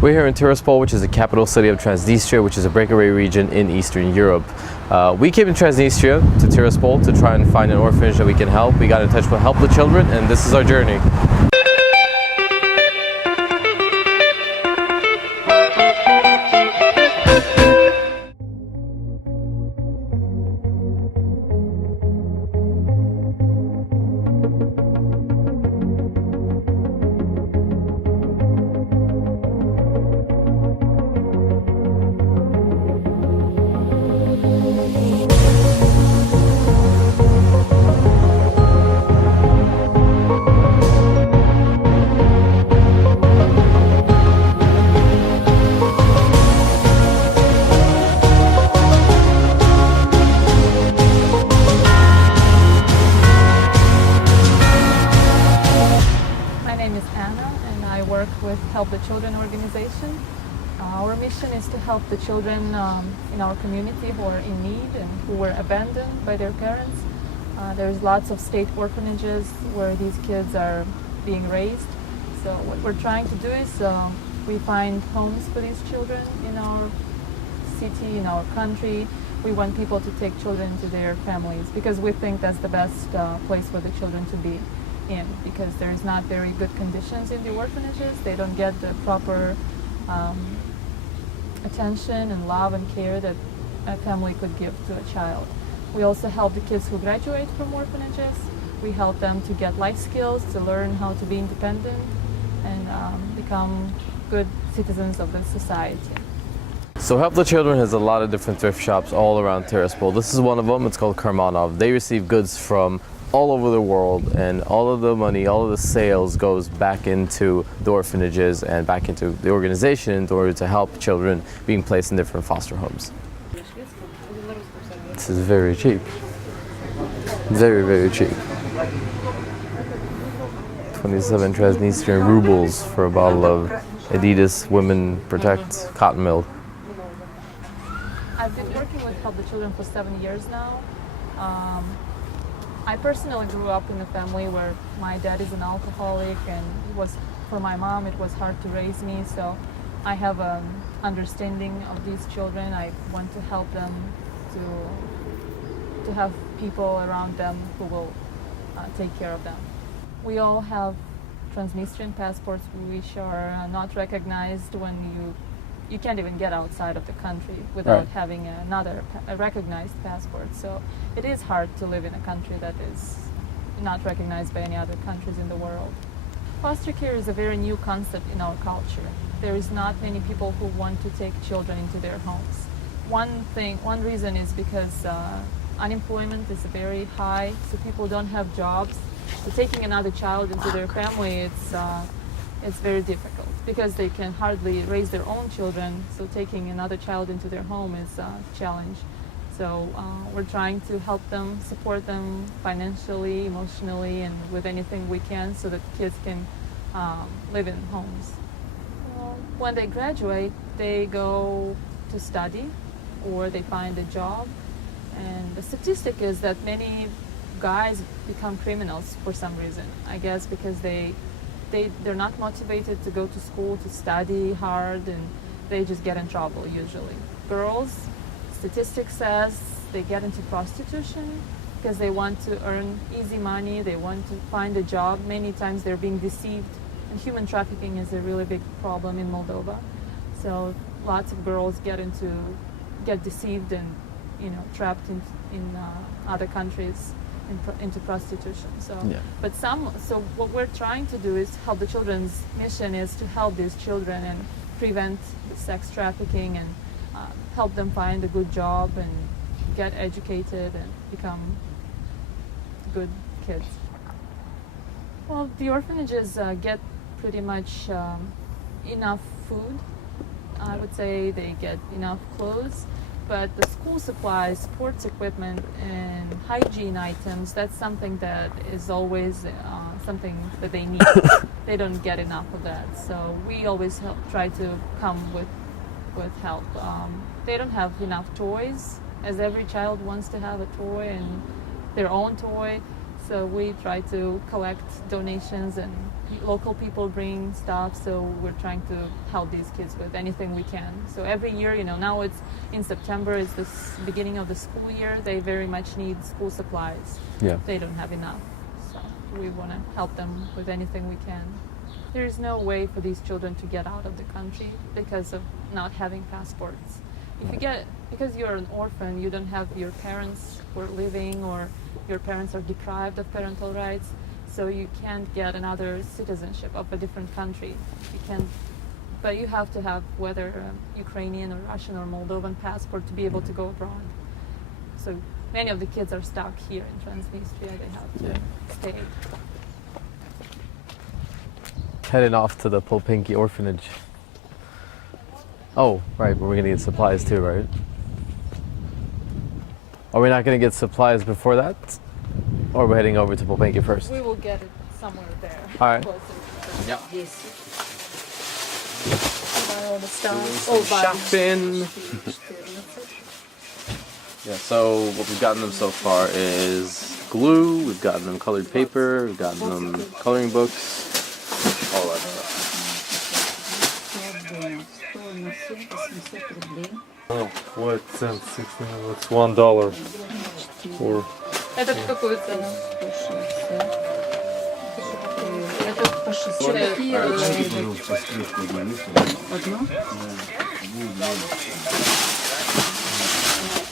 We're here in Tiraspol, which is the capital city of Transnistria, which is a breakaway region in Eastern Europe. We came to Transnistria, to Tiraspol, to try and find an orphanage that we can help. We got in touch with Help the Children, and this is our journey. With Help the Children organization. Our mission is to help the children in our community who are in need and who were abandoned by their parents. There's lots of state orphanages where these kids are being raised. So what we're trying to do is we find homes for these children in our city, in our country. We want people to take children to their families because we think that's the best place for the children to be in, because there's not very good conditions in the orphanages. They don't get the proper attention and love and care that a family could give to a child. We also help the kids who graduate from orphanages. We help them to get life skills, to learn how to be independent and become good citizens of the society. So Help the Children has a lot of different thrift shops all around Tiraspol. This is one of them. It's called Karmanov. They receive goods from all over the world, and all of the money, all of the sales goes back into the orphanages and back into the organization in order to help children being placed in different foster homes. This is very cheap. Very, very cheap. 27 Transnistrian rubles for a bottle of Adidas Women Protect cotton milk. I've been working with Help the Children for 7 years now. I personally grew up in a family where my dad is an alcoholic, and for my mom it was hard to raise me, so I have an understanding of these children. I want to help them to have people around them who will take care of them. We all have Transnistrian passports which are not recognized. When you can't even get outside of the country without having a recognized passport. So it is hard to live in a country that is not recognized by any other countries in the world. Foster care is a very new concept in our culture. There is not many people who want to take children into their homes. One reason is because unemployment is very high, so people don't have jobs. So taking another child into their family, it's very difficult because they can hardly raise their own children, so taking another child into their home is a challenge. So we're trying to help them, support them financially, emotionally, and with anything we can so that kids can live in homes. When they graduate, they go to study or they find a job. And the statistic is that many guys become criminals for some reason, I guess because they're not motivated to go to school to study hard, and they just get in trouble usually. Girls, statistics says they get into prostitution because they want to earn easy money, they want to find a job. Many times they're being deceived, and human trafficking is a really big problem in Moldova. So lots of girls get deceived and trapped in other countries into prostitution. So what we're trying to do is Help the Children's mission is to help these children and prevent the sex trafficking and help them find a good job and get educated and become good kids. Well, the orphanages get pretty much enough food. I would say they get enough clothes. But the school supplies, sports equipment, and hygiene items, that's something that is always something that they need. They don't get enough of that. So we always try to come with help. They don't have enough toys, as every child wants to have a toy and their own toy. So we try to collect donations and local people bring stuff, so we're trying to help these kids with anything we can. So every year, now it's in September, it's the beginning of the school year. They very much need school supplies. Yeah. They don't have enough, so we want to help them with anything we can. There is no way for these children to get out of the country because of not having passports. Because you're an orphan, you don't have your parents who are living, or your parents are deprived of parental rights, so you can't get another citizenship of a different country. But you have to have whether Ukrainian or Russian or Moldovan passport to be able to go abroad. So many of the kids are stuck here in Transnistria. They have to stay. Heading off to the Popenki orphanage. Oh, right, but we're gonna get supplies too, right? Are we not gonna get supplies before that? Or we're heading over to Popenki first? We will get it somewhere there. All right. Yep. Buy all the stuff. Shopping. Yeah, so what we've gotten them so far is glue, we've gotten them colored paper, we've gotten them coloring books, all that stuff. Oh, what cent? 16, it's $1. Or Это в какую цену?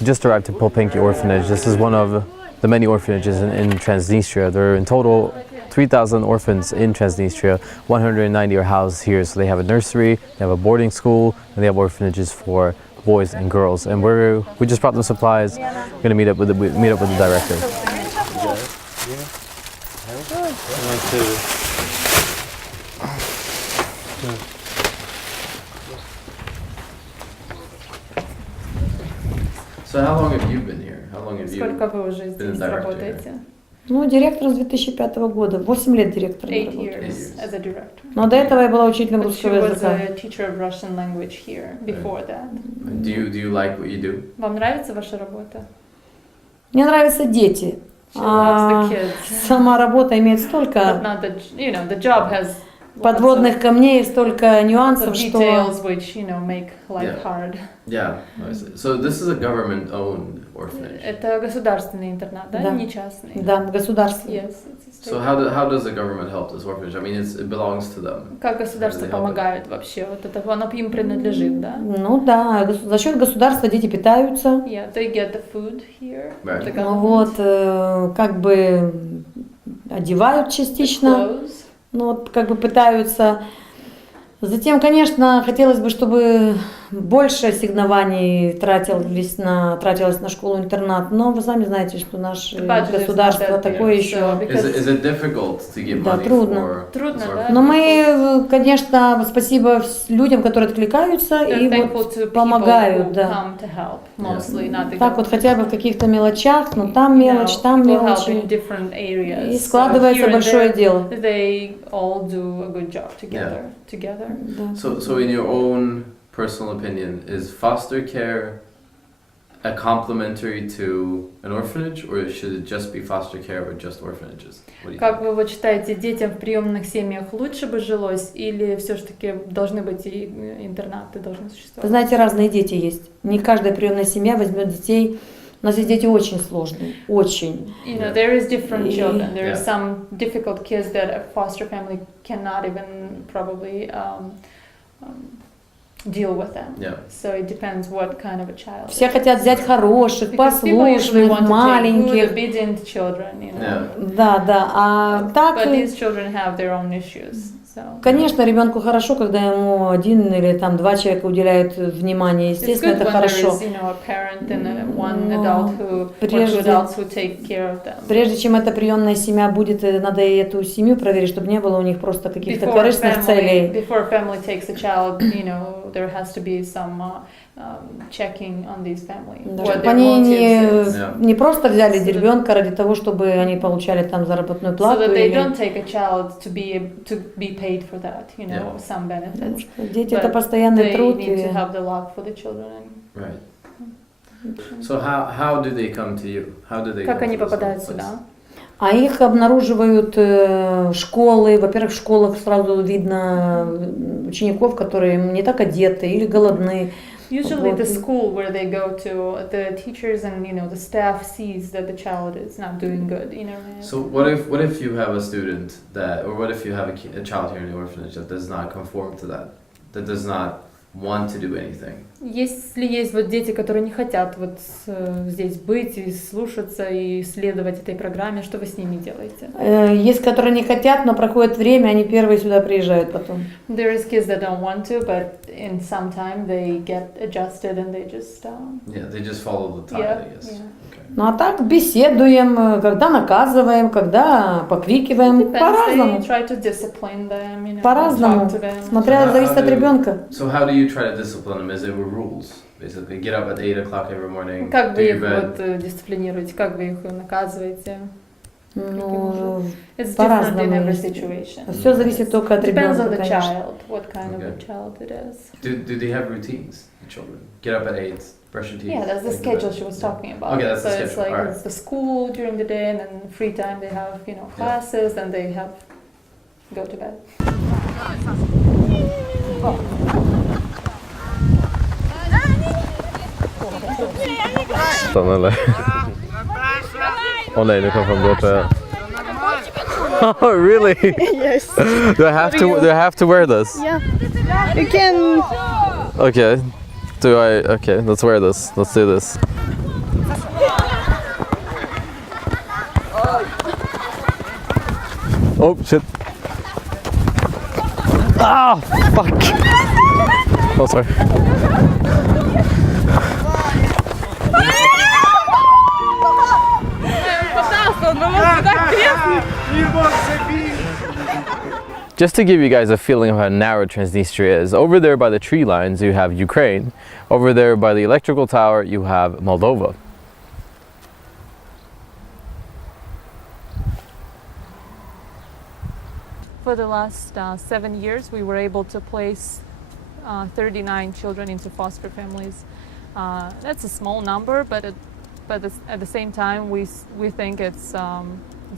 just arrived at Popenki orphanage. This is one of the many orphanages in Transnistria. There are in total 3,000 orphans in Transnistria. 190 are housed here, so they have a nursery, they have a boarding school, and they have orphanages for boys and girls. And we just brought them supplies. We're gonna meet up with the director. So how long have you been here? How long have you Сколько вы уже been здесь director работаете? here? Ну, директор с 2005 года. 8 лет директором 8 работаю. years as a director. Но до этого я была учителем But she русского was языка. a teacher of Russian language here before that. Do you like what you do? Вам нравится ваша работа? Мне нравятся дети. She loves the kids. Сама работа имеет But столько not the job has подводных камней, столько lots of нюансов, что... details which make life Yeah. hard. Yeah, I see. So this is a government-owned orphanage. Это государственный интернат, да? Да. Не частный. Да, государство. Yes, it's a state. So how does the government help this orphanage? I mean, it belongs to them. Как государство How do they help помогает вообще? Вот это оно им принадлежит, да? Ну да, за счет государства дети питаются. Yeah, they get the food here. Right. The Ну government. вот, как бы одевают частично. Clothes. Ну вот, как бы пытаются. Затем, конечно, хотелось бы, чтобы больше ассигнований тратилось на школу-интернат, но вы сами знаете, что наше государство такое еще. Is it difficult to give Да, money трудно. for Трудно, this да? orphanage? Но мы, конечно, спасибо людям, которые откликаются They're и thankful вот to people помогают, who да. come to help, mostly, not the Так вот government. хотя бы в каких-то мелочах, ну там мелочь, там will help in мелочи. different areas. И складывается So here and большое there, дело. They all do a good job together. Да. So in your own personal opinion, is foster care a complementary to an orphanage, or should it just be foster care or just orphanages? What do you Как think? вы вот считаете, детям в приемных семьях лучше бы жилось, или все-таки должны быть и интернаты должны Вы существовать? знаете, разные дети есть. Не каждая приемная семья возьмет детей. У нас есть дети очень сложные, очень. There is different children. There is Yeah. some difficult kids that a foster family cannot even probably deal with them. Yeah. So it depends what kind of a child. Все хотят взять хороших, Because people usually послушных, want to take good, маленьких. obedient children, Yeah. Да, да. А так, But these children have their own issues. So конечно, ребенку хорошо, когда ему один или там два человека уделяют внимание. it's Естественно, good это when хорошо. there is, a parent and one Но adult or two прежде- adults who take care of them. Прежде чем эта приемная семья будет, надо и эту семью проверить, чтобы не было у них просто каких-то Before корыстных целей. a family takes a child, there has to be some checking on these families. Да, What чтобы their они motives is. не просто взяли So that- ребенка ради того, чтобы они получали там заработную So плату. that they Или... don't take a child to be paid for that, Yeah. some Потому benefits. что дети But это постоянный They труд. need to И... have the love for the children. Right. So how do they come to you? How do they? Как come они to this попадают place? сюда? А их обнаруживают школы. Во-первых, в школах сразу видно учеников, которые не так одеты или голодны. Usually Вот. the school where they go to, the teachers and the staff sees that the child is not doing good. So what if you have a student that, or what if you have a child here in the orphanage that does not conform to that does not want to do anything? Если есть вот дети, которые не хотят вот здесь быть и слушаться и следовать этой программе, что вы с ними делаете? Есть, которые не хотят, но проходит время, они первые сюда приезжают потом. There is kids that don't want to, but in some time they get adjusted and they just Yeah, they just follow the tide, yeah, I guess. yeah. Okay. Ну а так беседуем, когда наказываем, когда покрикиваем, Depends, по-разному. they try to discipline them, По-разному, talk to them. смотря, зависит от ребенка. So how do you try to discipline them? Is it with rules? Basically, get up at 8 o'clock every morning, Как do вы your их bed. вот дисциплинируете, как вы их наказываете? Ну, It's different in по-разному. every situation. Все зависит только от Depends on ребенка, the конечно. child, what kind of a Okay. child it is. Do they have routines, the children? Get up at 8, brush your teeth. Yeah, that's the go to schedule bed. she was talking about. Okay, that's so the it's schedule, like alright. it's the school during the day, and then free time they have classes, and they have go to bed. Oh nej, nu kommer de gå till... Oh really? Yes. Do I have to wear this? Yeah. You can. Okay. Okay, let's wear this. Let's do this. Oh shit. Ah, fuck. Oh, sorry. Just to give you guys a feeling of how narrow Transnistria is, over there by the tree lines you have Ukraine, over there by the electrical tower you have Moldova. For the last 7 years, we were able to place 39 children into foster families. That's a small number, but at the same time, we think it's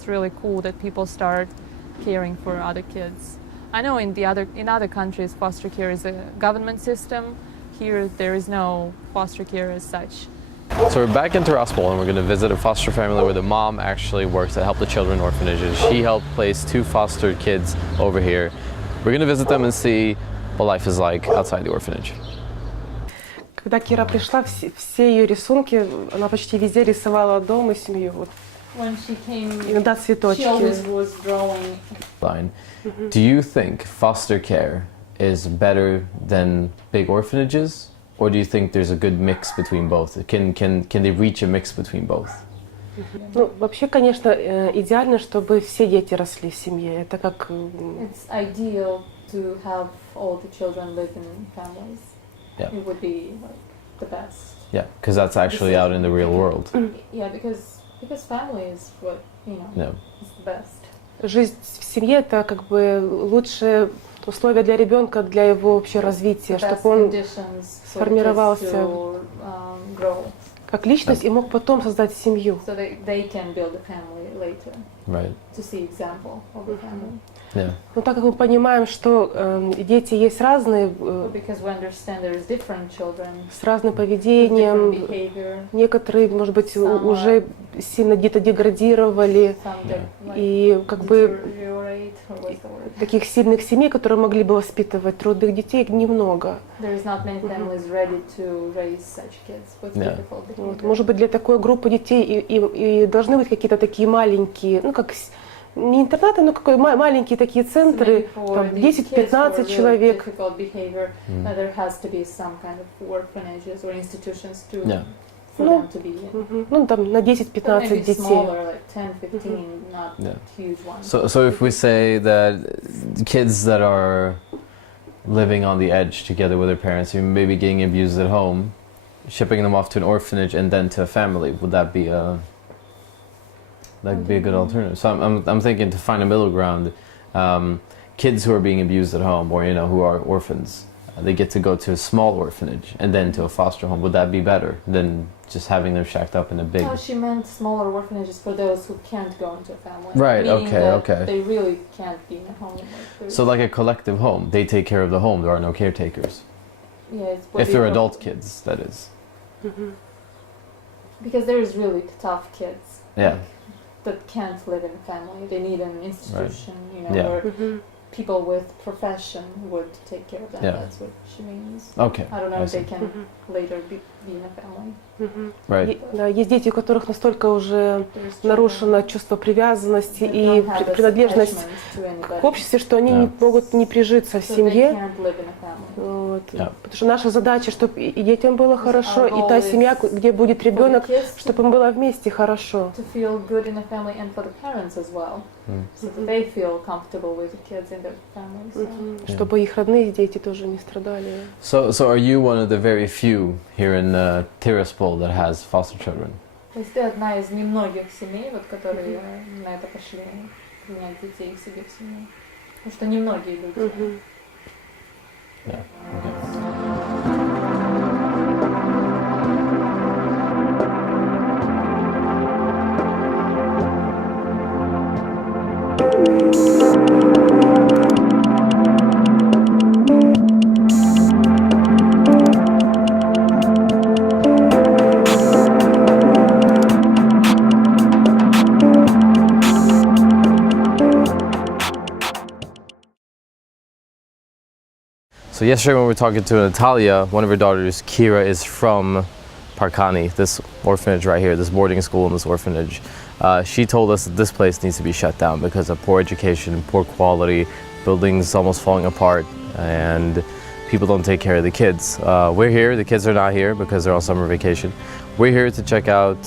really cool that people start caring for other kids. I know in other countries, foster care is a government system. Here, there is no foster care as such. So we're back in Tiraspol and we're going to visit a foster family where the mom actually works to help the children in orphanages. She helped place 2 foster kids over here. We're going to visit them and see what life is like outside the orphanage. Когда Кира пришла, все ее рисунки, она почти везде рисовала дом и семью. Вот. When she came, Иногда цветочки. she always was drawing. Do you think foster care is better than big orphanages? Or do you think there's a good mix between both? Can they reach a mix between both? Ну, вообще, конечно, идеально, чтобы все дети росли в семье. Это как... It's ideal to have all the children live in families. Yeah. It would be like the best. Yeah, because that's actually out in the real world. Yeah, because family is what Yeah. is the best. Жизнь в семье – это как бы лучшее условие для ребенка, для его вообще развития, The best чтобы он conditions for сформировался kids to, grow, как личность и мог потом создать семью. so they can build a family later. Right. To see example of a family. Yeah. Но так как мы понимаем, что дети есть разные, But because we understand there is different children с разным with different поведением, behavior. некоторые, может быть, уже сильно где-то деградировали, Some that like и как бы deteriorate, or what's the word? таких сильных семей, которые могли бы воспитывать трудных детей, немного. There is not many families ready to raise such kids with Yeah. difficult behavior. Вот, может быть, для такой группы детей и должны быть какие-то такие маленькие, ну как не интернаты, но какой маленькие такие центры, там 10-15 человек. There has to be some kind of orphanages or institutions to Yeah. for Ну, them to be in. Ну там на But 10-15 maybe детей. smaller, like 10-15, not Yeah. huge ones. So if we say that kids that are living on the edge together with their parents, who maybe getting abused at home, shipping them off to an orphanage and then to a family, would that be a good alternative? So I'm thinking to find a middle ground. Kids who are being abused at home, or who are orphans, they get to go to a small orphanage and then to a foster home. Would that be better than just having them shacked up in a big... No, she meant smaller orphanages for those who can't go into a family. Right, Meaning okay, that okay. They really can't be in a home. So like a collective home, they take care of the home, there are no caretakers. Yeah, it's If they're adult kids, that is. Because there's really tough kids. Yeah. That can't live in a family. They need an institution, you know, Yeah. where people with profession would take care of them. Yeah. That's what she means. Okay. I don't know I if they see. can later be in a family. Right. Да, есть дети, у которых настолько уже There's нарушено children чувство привязанности that и don't have this принадлежность attachment to anybody, к обществу, что они не могут не прижиться в so they семье. can't live in a family. Вот. Yeah. Потому что наша задача, чтобы и детям было хорошо, our и та goal семья, is где будет ребенок, For the kids чтобы им было вместе хорошо. to feel good in a family and for the parents as well, so that they feel comfortable with the kids in their families. So. Чтобы их родные дети тоже не страдали. So are you one of the very few here in Tiraspol that has foster children? То есть ты одна из немногих семей, вот, которые на это пошли принять детей к себе в семью. Потому что немногие люди. Yeah. Okay. So yesterday when we were talking to Natalia, one of her daughters, Kira, is from Parkani, this orphanage right here, this boarding school and this orphanage. She told us that this place needs to be shut down because of poor education, poor quality, buildings almost falling apart, and people don't take care of the kids. We're here, the kids are not here because they're on summer vacation. We're here to check out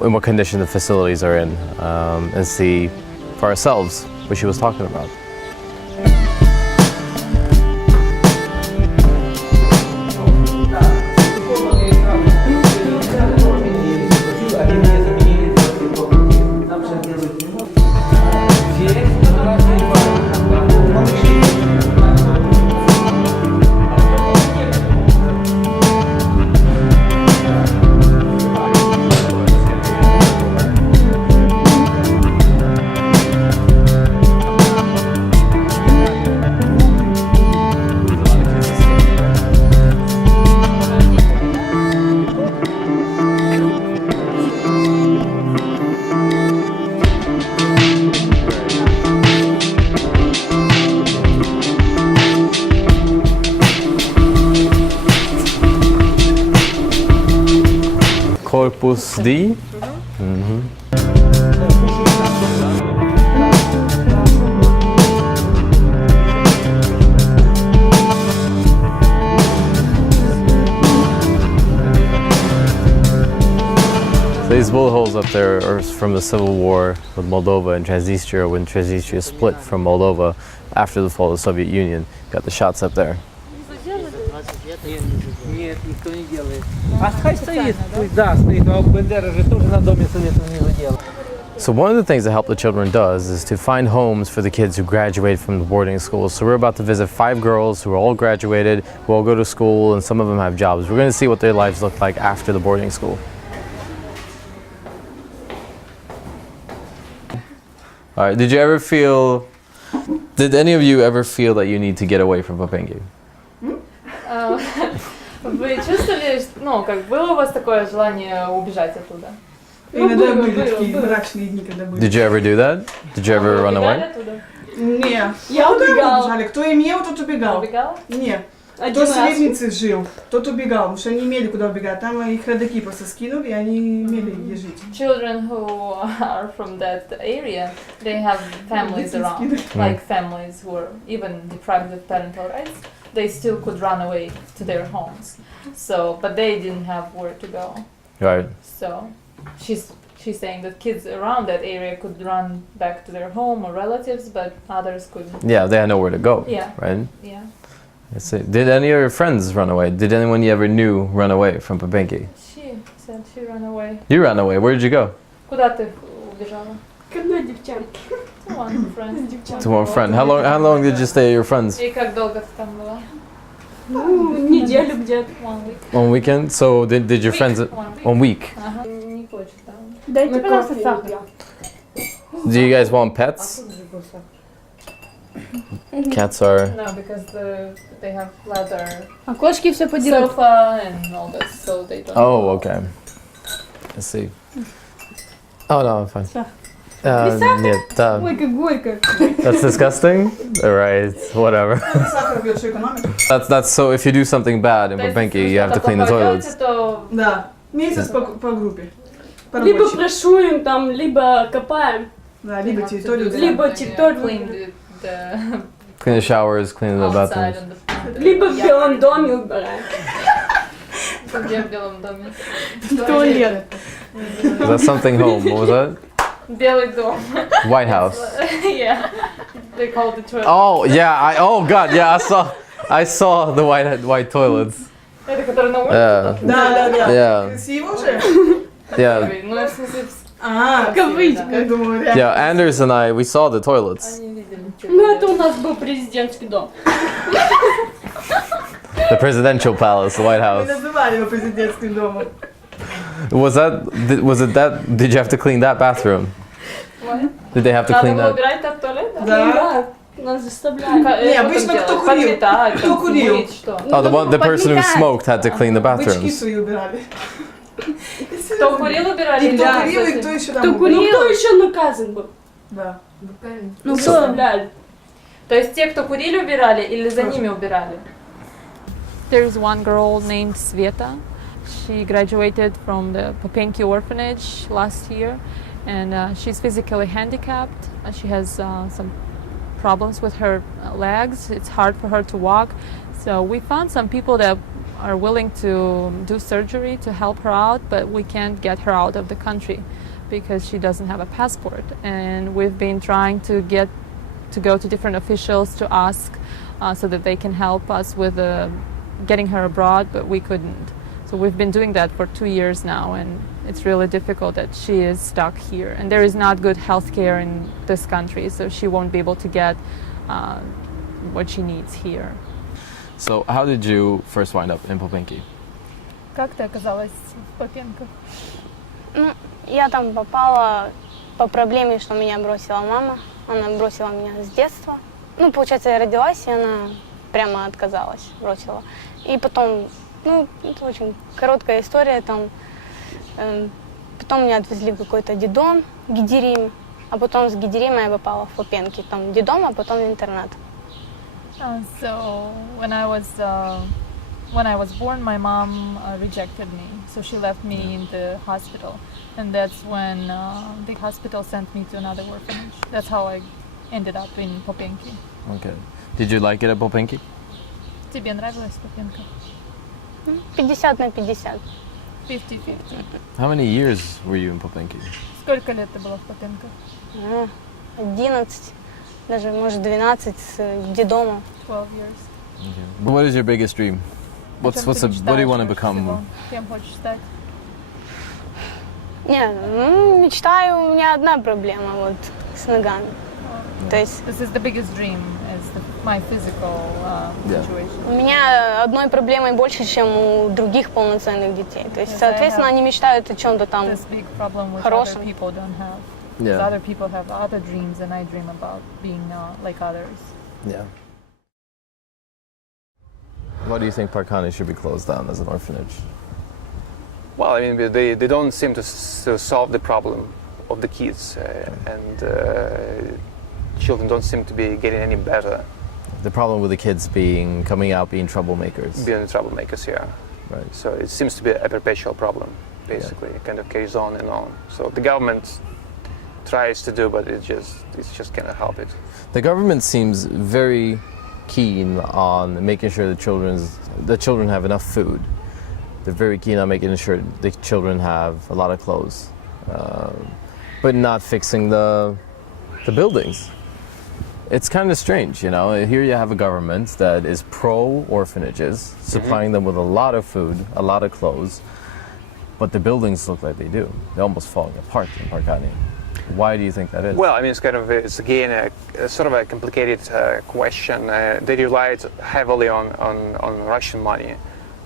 in what condition the facilities are in and see for ourselves what she was talking about. Corpus D. So these bullet holes up there are from the civil war with Moldova and Transnistria, when Transnistria split from Moldova after the fall of the Soviet Union. Got the shots up there. Нет, никто не делает. А хай стоит, пусть да, стоит, а у Бендера же тоже на Доме Советов не заделал. So one of the things that Help the Children does is to find homes for the kids who graduate from the boarding schools. So we're about to visit 5 girls who are all graduated, who all go to school, and some of them have jobs. We're going to see what their lives look like after the boarding school. All right, did any of you ever feel that you need to get away from Popenki? Вы чувствовали, ну, как было у вас такое желание убежать оттуда? Иногда были такие мрачные дни, когда были. Did you ever do that? Did you ever run away? Не. Я Куда убегала. убежали? Кто имел, тот убегал. Убегала? Не. Один Кто с раз. лестницы жил, тот убегал, потому что они имели куда убегать. Там их родаки просто скинули, и они имели где жить. Children who are from that area, they have families around, like families who are even deprived of parental rights. They still could run away to their homes. So, but they didn't have where to go. Right. So, she's saying that kids around that area could run back to their home or relatives, but others couldn't. Yeah, they had nowhere to go. Yeah. Right? Yeah. Let's see. Did any of your friends run away? Did anyone you ever knew run away from Popenki? She said she ran away. You ran away. Where did you go? Куда ты убежала? К одной девчонке. To one friend. To one friend. How long did you stay at your friends? И как долго ты там была? Неделю где-то. 1 week. On weekend? So did your friends... 1 week. On week? Не хочет там. Дайте, пожалуйста, сахар. Do you guys want pets? Cats are... No, because they have leather А кошки все подерут. sofa and all that, so they don't. Oh, okay. I see. Oh, no, I'm fine. Нет, Ой, как горько. that's disgusting. All right, whatever. Сахар бьет всю экономику. That's so if you do something bad in Popenki, you have to clean the toilets. Да. Месяц по группе. По Либо рабочей. прошуем там, либо копаем. Да, либо территорию. Либо территорию. Clean the Clean the showers, clean the outside bathrooms. and the Либо в Белом доме убираем. Где в Белом доме? Туалет. Is that something home? What was that? Белый дом. White House. Yeah. They call it the toilet. Oh yeah, oh god, yeah, I saw the white toilets. Это который на улице? Yeah, Да. Yeah. Красиво уже? yeah, Ну, в смысле, Я думаю, реально. yeah. Anders and I, we saw the toilets. они видели, что Ну, это у нас был президентский дом. The presidential palace, the White Мы House. называли его президентским домом. Was it that? Did you have to clean that bathroom? Did they have to Надо clean было that? убирать так туалет? Да. Нас заставляли. Не, обычно кто курил? Подметать, Кто курил? мыть, что? Oh, the person who smoked had to clean the Бычки bathrooms. свои убирали. Кто курил, убирали? И кто Да, курил, и кстати. кто еще там Ну, убирал. кто еще наказан был? Да. Ну, заставляли. То есть те, кто курили, убирали или за ними убирали? There's one girl named Sveta. She graduated from the Popenki orphanage last year, and she's physically handicapped. She has some problems with her legs. It's hard for her to walk. So we found some people that are willing to do surgery to help her out, but we can't get her out of the country because she doesn't have a passport. And we've been trying to go to different officials to ask so that they can help us with getting her abroad, but we couldn't. So we've been doing that for 2 years now, and it's really difficult that she is stuck here. And there is not good health care in this country, so she won't be able to get what she needs here. So how did you first wind up in Popenki? Как ты оказалась в Попенках? Ну, я там попала по проблеме, что меня бросила мама. Она бросила меня с детства. Ну, получается, я родилась, и она прямо отказалась, бросила. И потом, ну, это очень короткая история, там, потом меня отвезли в какой-то детдом, Гидерим, а потом с Гидерима я попала в Попенки, там детдом, а потом в интернат. So when I was born, my mom rejected me. So she left me in the hospital, and that's when the hospital sent me to another orphanage. That's how I ended up in Popenki. Okay. Did you like it at Popenki? Тебе нравилась Попенка? 50/50. 50-50. How many years were you in Popenki? Сколько лет ты была в Попенках? 11, даже, может, 12 с детдома. 12 years. Okay. But what is your biggest dream? What do you want to become? Кем хочешь стать? Не, ну, мечтаю, у меня одна проблема вот с ногами. То есть This is the biggest dream, is my physical situation. у меня одной проблемой больше, чем у других полноценных детей. То есть, соответственно, они мечтают о чем-то там This big problem which хорошем. other people don't have. Yeah. Other people have other dreams, and I dream about being like others. Yeah. Why do you think Parkani should be closed down as an orphanage? Well, I mean, they don't seem to solve the problem of the kids, and children don't seem to be getting any better. The problem with the kids coming out being troublemakers. Being troublemakers, yeah. Right. So it seems to be a perpetual problem, basically. It kind of carries on and on. So the government tries to do, but it just cannot help it. The government seems very keen on making sure the children have enough food. They're very keen on making sure the children have a lot of clothes, but not fixing the buildings. It's kind of strange, you know. Here you have a government that is pro-orphanages, supplying them with a lot of food, a lot of clothes, but the buildings look like they do. They're almost falling apart in Parkani. Why do you think that is? Well, I mean, it's again a sort of a complicated question. They relied heavily on Russian money,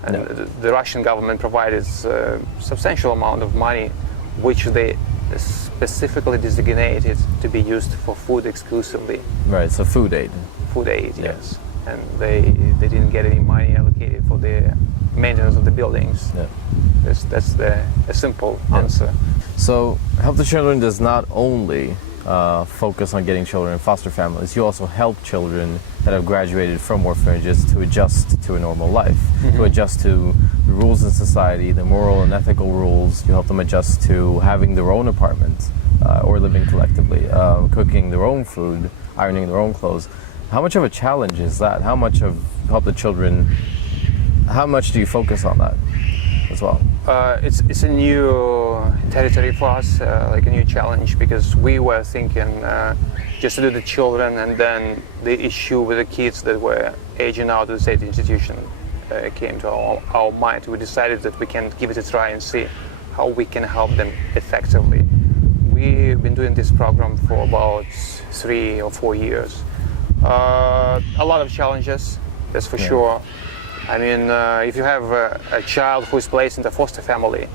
and the Russian government provided a substantial amount of money, which they specifically designated to be used for food exclusively. Right, so food aid. Food aid, yes. And they didn't get any money allocated for the maintenance of the buildings. Yeah. That's a simple answer. So Help the Children does not only focus on getting children in foster families, you also help children that have graduated from orphanages to adjust to a normal life, to adjust to the rules in society, the moral and ethical rules. You help them adjust to having their own apartment or living collectively, cooking their own food, ironing their own clothes. How much of a challenge is that? How much of Help the Children, how much do you focus on that as well? It's a new territory for us, like a new challenge, because we were thinking just to do the children, and then the issue with the kids that were aging out of the state institution came to our mind. We decided that we can give it a try and see how we can help them effectively. We've been doing this program for about 3 or 4 years. A lot of challenges, that's for sure. I mean, if you have a child who is placed in a foster family,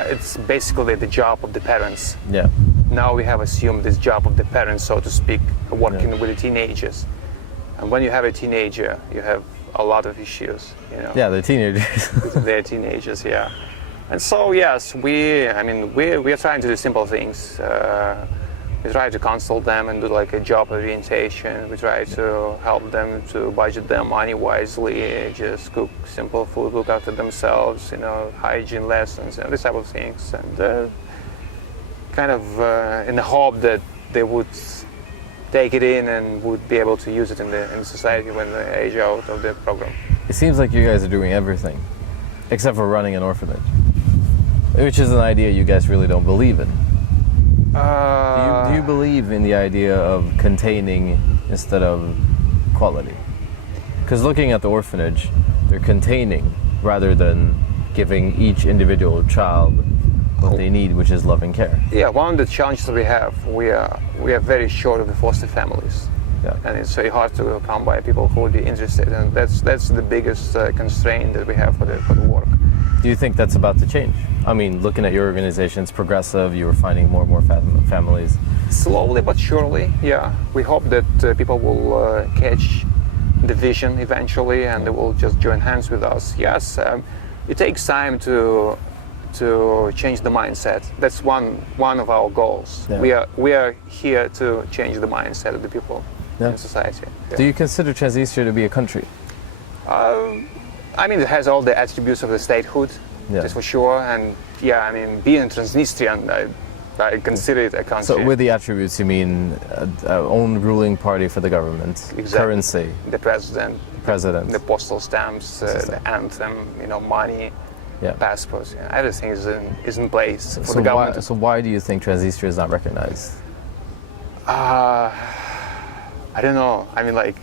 it's basically the job of the parents. Yeah. Now we have assumed this job of the parents, so to speak, working with the teenagers. And when you have a teenager, you have a lot of issues, you know. Yeah, they're teenagers. They're teenagers, yeah. And so, yes, we are trying to do simple things. We try to consult them and do like a job orientation. We try to help them to budget their money wisely, just cook simple food, look after themselves, you know, hygiene lessons and this type of things. And kind of in the hope that they would take it in and would be able to use it in the society when they age out of the program. It seems like you guys are doing everything, except for running an orphanage, which is an idea you guys really don't believe in. Do you believe in the idea of containing instead of quality? Because looking at the orphanage, they're containing rather than giving each individual child what they need, which is loving care. Yeah, one of the challenges that we are very short of the foster families. Yeah. And it's very hard to come by people who would be interested, and that's the biggest constraint that we have for the work. Do you think that's about to change? I mean, looking at your organization, it's progressive, you were finding more and more families. Slowly but surely, yeah. We hope that people will catch the vision eventually, and they will just join hands with us. Yes, it takes time to change the mindset. That's one of our goals. Yeah. We are here to change the mindset of the people in society. Yeah. Do you consider Transnistria to be a country? I mean, it has all the attributes of the statehood, that's for sure. And yeah, I mean, being a Transnistrian, I consider it a country. So with the attributes, you mean own ruling party for the government, currency, the president, the postal stamps, the anthem, you know, money, passports. You know, everything is in place for the government. So why do you think Transnistria is not recognized? I don't know. I mean, like,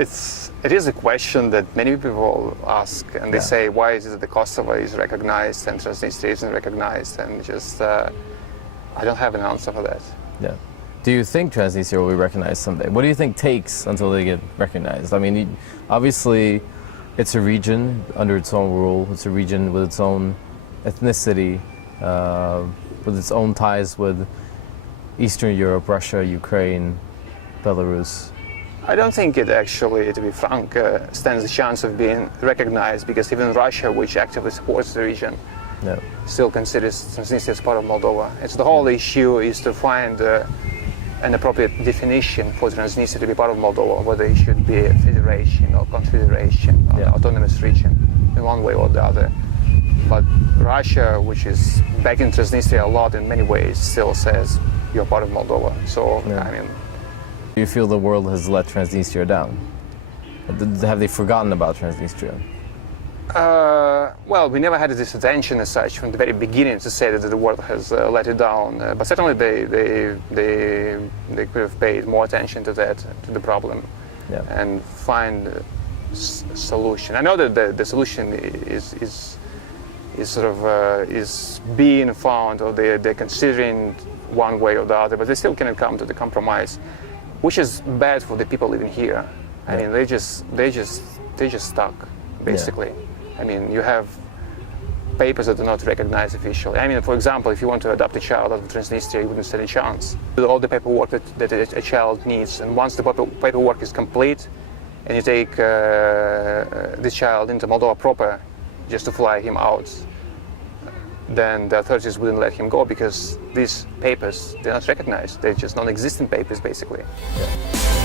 it is a question that many people ask, and they say, why is it that Kosovo is recognized and Transnistria isn't recognized? And just, I don't have an answer for that. Yeah. Do you think Transnistria will be recognized someday? What do you think takes until they get recognized? I mean, obviously, it's a region under its own rule. It's a region with its own ethnicity, with its own ties with Eastern Europe, Russia, Ukraine, Belarus. I don't think it actually, to be frank, stands a chance of being recognized, because even Russia, which actively supports the region, still considers Transnistria as part of Moldova. It's the whole issue is to find an appropriate definition for Transnistria to be part of Moldova, whether it should be a federation or confederation or autonomous region in one way or the other. But Russia, which is backing Transnistria a lot in many ways, still says you're part of Moldova. So, I mean, do you feel the world has let Transnistria down? Have they forgotten about Transnistria? Well, we never had this attention as such from the very beginning to say that the world has let it down. But certainly they could have paid more attention to that, to the problem, and find a solution. I know that the solution is is sort of is being found, or they're considering one way or the other, but they still cannot come to the compromise, which is bad for the people living here. I mean, they just stuck, basically. I mean, you have papers that are not recognized officially. I mean, for example, if you want to adopt a child out of Transnistria, you wouldn't stand a chance. All the paperwork that a child needs, and once the paperwork is complete, and you take this child into Moldova proper, just to fly him out, then the authorities wouldn't let him go because these papers, they're not recognized. They're just non-existent papers, basically. Yeah.